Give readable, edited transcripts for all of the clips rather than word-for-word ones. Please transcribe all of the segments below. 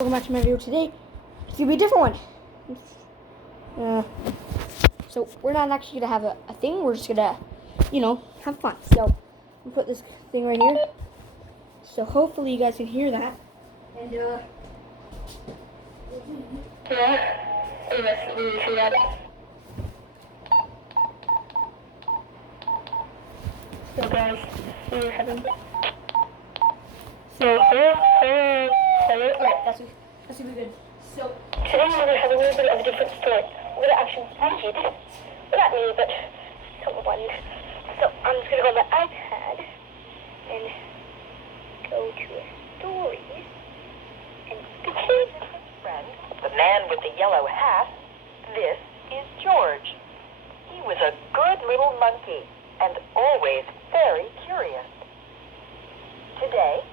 Welcome back to my video today. It's gonna be a different one. So we're not actually gonna have a thing. We're just gonna, have fun. So I'm gonna put this thing right here. So hopefully you guys can hear that. And yeah, you see that? So guys, we're having. Alright, that's gonna be good. So today we're gonna have a little bit of a different story. We're gonna actually read, not me, but someone. So I'm just gonna go on my iPad and go to stories and friend, the man with the yellow hat. This is George. He was a good little monkey and always very curious. Today,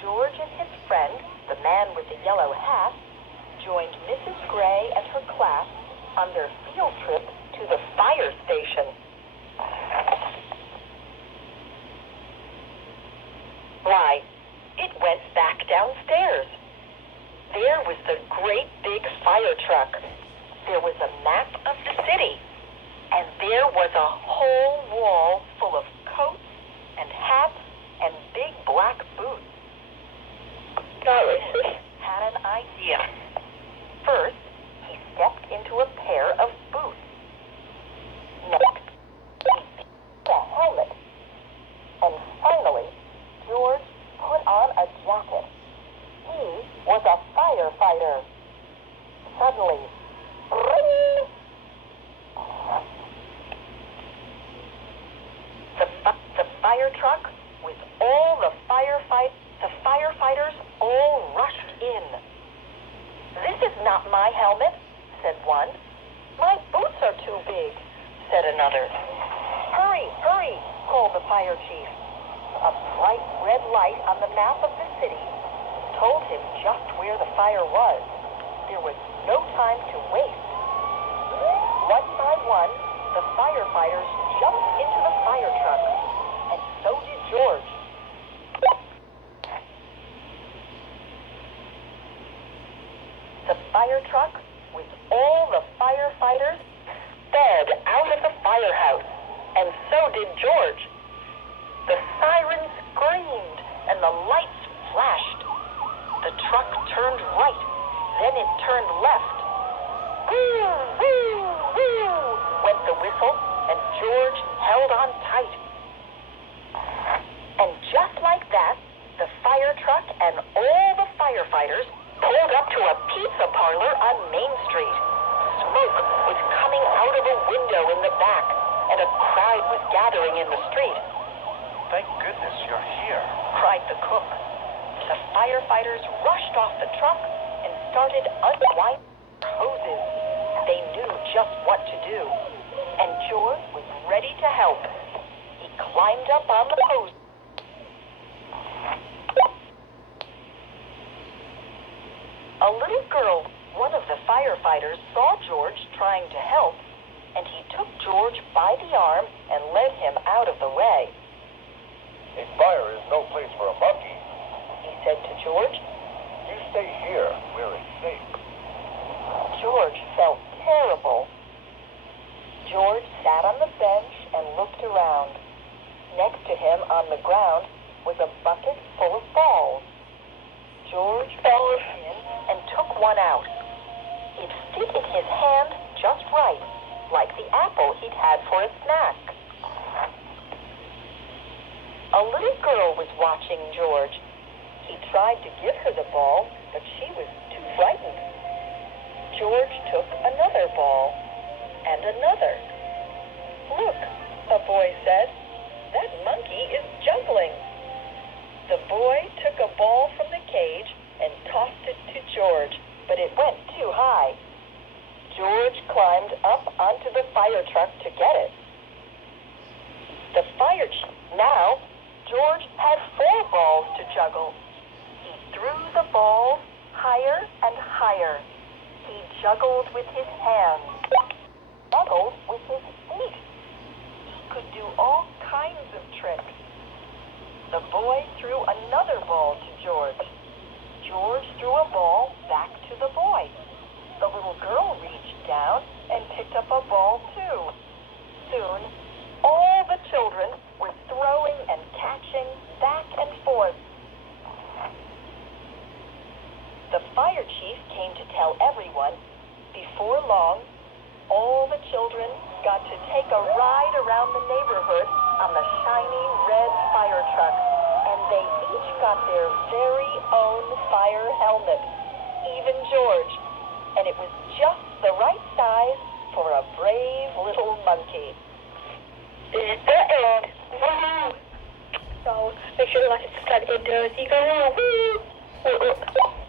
George and his friend, the man with the yellow hat, joined Mrs. Gray and her class on their field trip to the fire station. Why, it went back downstairs. There was the great big fire truck. There was a map of the city. And there was a whole wall full of coats and hats and big black boots. Dorothy had an idea. First, he stepped into a pair of boots. Next, he fitted a helmet. And finally, George put on a jacket. He was a firefighter. Suddenly, ring! The fire truck with all the firefighters all rushed in. "This is not my helmet," said one. "My boots are too big," said another. "Hurry, hurry," called the fire chief. A bright red light on the map of the city told him just where the fire was. There was no time to waste. One by one, the firefighters jumped into the fire truck, and so did George. The fire truck, with all the firefighters, sped out of the firehouse, and so did George. The sirens screamed, and the lights flashed. The truck turned right, then it turned left. Whoo, whoo, whoo, went the whistle, and George held on tight. And just like that, the fire truck and all the firefighters pulled up to a pizza parlor on Main Street. Smoke was coming out of a window in the back, and a crowd was gathering in the street. "Thank goodness you're here," cried the cook. The firefighters rushed off the truck and started unwinding their hoses. They knew just what to do, and George was ready to help. He climbed up on the hose. A little girl, one of the firefighters, saw George trying to help, and he took George by the arm and led him out of the way. "A fire is no place for a monkey," he said to George. "You stay here where it's safe." George felt terrible. George sat on the bench and looked around. Next to him on the ground was a bucket full of balls. George reached in and took one out. It fit in his hand just right, like the apple he'd had for a snack. A little girl was watching George. He tried to give her the ball, but she was too frightened. George took another ball, and another. "Look," a boy said, "that monkey is juggling." The boy took a ball from the cage and tossed it to George, but it went too high. George climbed up onto the fire truck to get it. The fire chief. Now, George had 4 balls to juggle. He threw the balls higher and higher. He juggled with his hands, juggled with his feet. He could do all kinds of tricks. The boy threw another ball to George. George threw a ball back to the boy. The little girl reached down and picked up a ball too. Soon, all the children were throwing and catching back and forth. The fire chief came to tell everyone. Before long, all the children got to take a ride around the neighborhood on the shiny red fire truck, and they each got their very own fire helmet, even George, and it was just the right size for a brave little monkey. This is the end. Woohoo! So make sure to like and subscribe and see you guys. Woo!